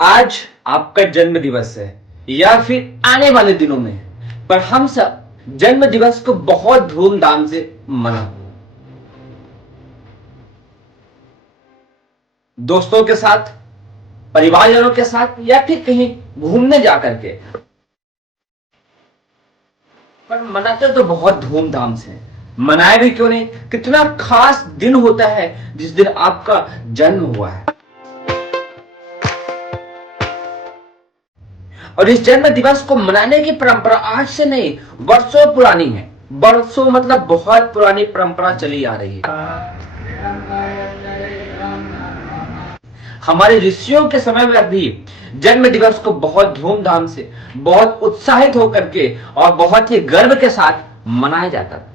आज आपका जन्म दिवस है या फिर आने वाले दिनों में, पर हम सब जन्म दिवस को बहुत धूमधाम से मनाते हैं। दोस्तों के साथ, परिवारजनों के साथ या फिर कहीं घूमने जाकर के, पर मनाते तो बहुत धूमधाम से हैं। मनाए भी क्यों नहीं, कितना खास दिन होता है जिस दिन आपका जन्म हुआ है। और इस जन्म दिवस को मनाने की परंपरा आज से नहीं, वर्षों पुरानी है। वर्षों मतलब बहुत पुरानी परंपरा चली आ रही है। हमारे ऋषियों के समय में भी जन्म दिवस को बहुत धूमधाम से, बहुत उत्साहित होकर के और बहुत ही गर्व के साथ मनाया जाता था।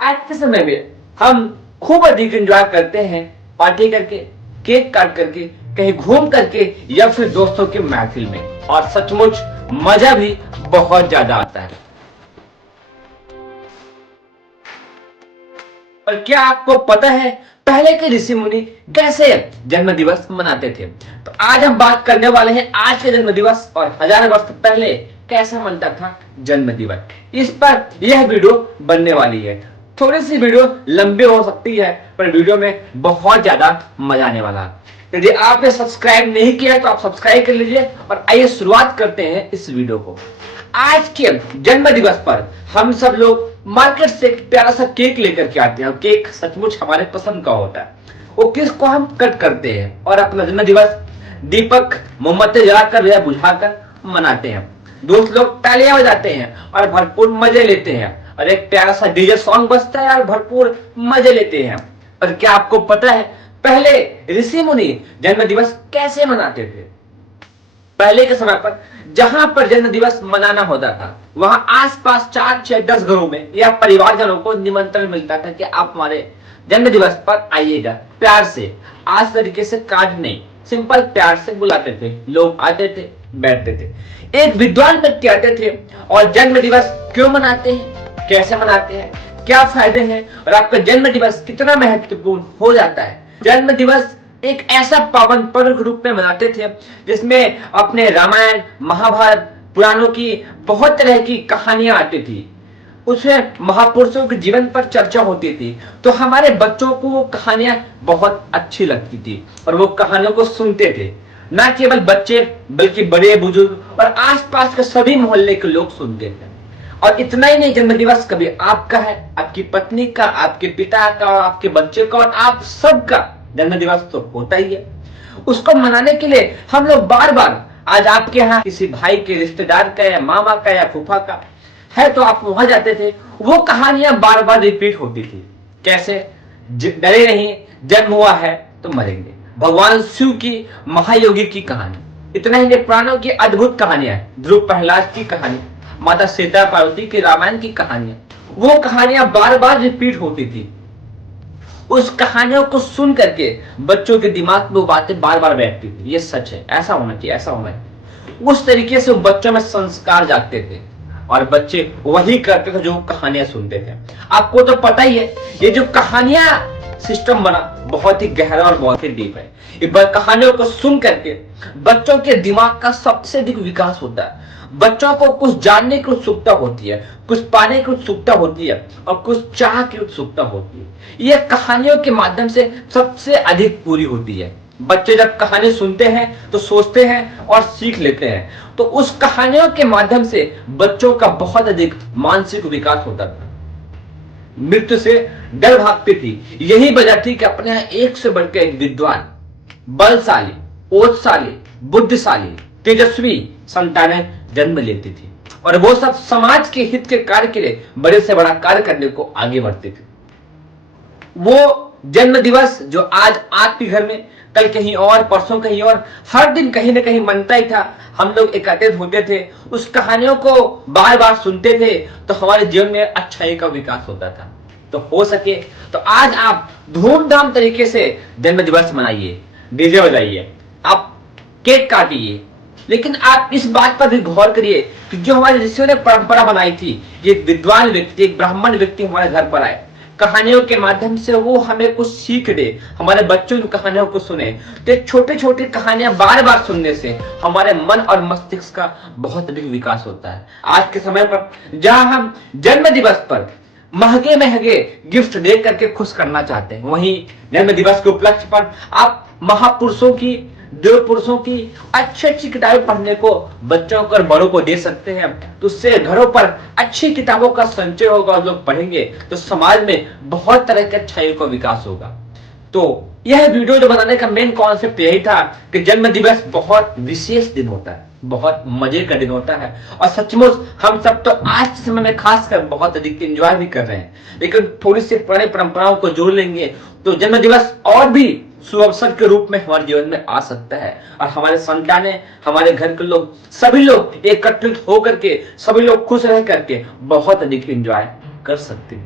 आज के समय में हम खूब अधिक एंजॉय करते हैं, पार्टी करके, केक काट करके, कहीं घूम करके या फिर दोस्तों के महफिल में, और सचमुच मजा भी बहुत ज्यादा आता है। और क्या आपको पता है पहले के ऋषि मुनि कैसे जन्म दिवस मनाते थे? तो आज हम बात करने वाले हैं आज के जन्म दिवस और हजार वर्ष पहले कैसा मनता था जन्म दिवस। इस पर यह वीडियो बनने वाली है। थोड़ी सी वीडियो लंबी हो सकती है, पर वीडियो में बहुत ज्यादा मजा आने वाला है। यदि आपने सब्सक्राइब नहीं किया तो आप सब्सक्राइब कर लीजिए। और आइए शुरुआत करते हैं इस वीडियो को। आज के जन्म दिवस पर हम सब लोग मार्केट से एक प्यारा सा केक लेकर के आते हैं। केक सचमुच हमारे पसंद का होता है। वो केक को हम कट करते हैं और अपना जन्म दिवस दीपक मोमबत्ती जलाकर या बुझाकर मनाते हैं। दोस्त लोग तालियां बजाते हैं और भरपूर मजे लेते हैं, और एक प्यारा सा डीजे सॉन्ग बजता है और भरपूर मजे लेते हैं। और क्या आपको पता है पहले ऋषि मुनि जन्म दिवस कैसे मनाते थे? पहले के समय पर जहां पर जन्म दिवस मनाना होता था, वहां आसपास 4 6 10 घरों में या परिवारजनों को निमंत्रण मिलता था कि आप हमारे जन्म दिवस पर आइएगा। प्यार से, आज तरीके से कार्ड नहीं, सिंपल प्यार से बुलाते थे। लोग आते थे, बैठते थे। एक विद्वान व्यक्ति आते थे और जन्म दिवस क्यों मनाते हैं, कैसे मनाते हैं, क्या फायदे हैं, और आपका जन्म दिवस कितना महत्वपूर्ण हो जाता है। जन्म दिवस एक ऐसा पावन पर्व के रूप में मनाते थे जिसमें अपने रामायण, महाभारत, पुराणों की बहुत तरह की कहानियां आती थी। उसमें महापुरुषों के जीवन पर चर्चा होती थी, तो हमारे बच्चों को वो कहानियां बहुत अच्छी लगती थी और वो कहानियों को सुनते थे। न केवल बच्चे बल्कि बड़े बुजुर्ग और आसपास के सभी मोहल्ले के लोग सुनते थे। और इतना ही नहीं, जन्म दिवस कभी आपका है, आपकी पत्नी का, आपके पिता का, आपके बच्चे का, और आप सबका जन्म दिवस तो होता ही है। उसको मनाने के लिए हम लोग बार बार, आज आपके यहाँ किसी भाई के, रिश्तेदार का या मामा का या फूफा का है तो आप वहां जाते थे। वो कहानियां बार बार रिपीट होती थी। कैसे? डरे नहीं, जन्म हुआ है तो मरेंगे, भगवान शिव की, महायोगी की कहानी। इतना ही नहीं, पुराणों की अद्भुत कहानियां, ध्रुव प्रहलाद की कहानी, माता सीता पार्वती की रामायण की कहानियां, वो कहानियां बार बार रिपीट होती थी। उस कहानियों को सुन करके बच्चों के दिमाग में वो बातें बार बार बैठती थी। ये सच है, ऐसा होना चाहिए, ऐसा होना चाहिए। उस तरीके से बच्चों में संस्कार जागते थे और बच्चे वही करते थे जो कहानियां सुनते थे। आपको तो पता ही है, ये जो कहानियां सिस्टम बना बहुत ही गहरा और बहुत ही डीप है। कहानियों को सुन करके बच्चों के दिमाग का सबसे अधिक विकास होता है। बच्चों को कुछ जानने की उत्सुकता होती है, कुछ पाने की उत्सुकता होती है, और कुछ चाह की उत्सुकता होती है। यह कहानियों के माध्यम से सबसे अधिक पूरी होती है। बच्चे जब कहानी सुनते हैं तो सोचते हैं और सीख लेते हैं। तो उस कहानियों के माध्यम से बच्चों का बहुत अधिक मानसिक विकास होता था। मृत्यु से डर भागती थी। यही वजह थी कि अपने यहाँ एक से बढ़कर एक विद्वान, बलशाली, ओजशाली, बुद्धिशाली, तेजस्वी संतानें जन्म लेती थी, और वो सब समाज के हित के कार्य के लिए बड़े से बड़ा कार्य करने को आगे बढ़ते थे। वो जन्म दिवस जो आज आपके घर में, कल कहीं और, परसों कहीं और, हर दिन कहीं ना कहीं मनता ही था। हम लोग एकत्रित होते थे, उस कहानियों को बार बार सुनते थे, तो हमारे जीवन में अच्छाई का विकास होता था। तो हो सके तो आज आप धूमधाम तरीके से जन्म दिवस मनाइए, डीजे बजाइए, आप केक काटिए, लेकिन आप इस बात पर भी गौर करिए कि जो हमारे ऋषियों ने परंपरा बनाई थी, ये विद्वान व्यक्ति, एक ब्राह्मण व्यक्ति हमारे घर पर आए, कहानियों के माध्यम से वो हमें कुछ सीख दे, हमारे बच्चों की कहानियों को सुने। तो छोटी छोटी कहानियां बार बार सुनने से हमारे मन और मस्तिष्क का बहुत अधिक विकास होता है। आज के समय पर जहां हम जन्म दिवस पर महंगे महंगे गिफ्ट दे करके खुश करना चाहते हैं, वहीं जन्म दिवस के उपलक्ष्य पर आप महापुरुषों की, देव पुरुषों की अच्छी अच्छी किताबें पढ़ने को बच्चों को और बड़ों को दे सकते हैं। तो उससे घरों पर अच्छी किताबों का संचय होगा और लोग पढ़ेंगे तो समाज में बहुत तरह के अच्छाइयों का विकास होगा। तो यह वीडियो जो बनाने का मेन कॉन्सेप्ट यही था कि जन्म दिवस बहुत विशेष दिन होता है, बहुत मजे का दिन होता है, और सचमुच हम सब तो आज के समय में खासकर बहुत अधिक एंजॉय भी कर रहे हैं। लेकिन थोड़ी सी पुरानी परंपराओं को जोड़ लेंगे तो जन्म दिवस और भी शुभ अवसर के रूप में हमारे जीवन में आ सकता है, और हमारे संतानें, हमारे घर के लोग, सभी लोग एकत्रित होकर के, सभी लोग खुश रह करके बहुत अधिक एंजॉय कर सकते हैं।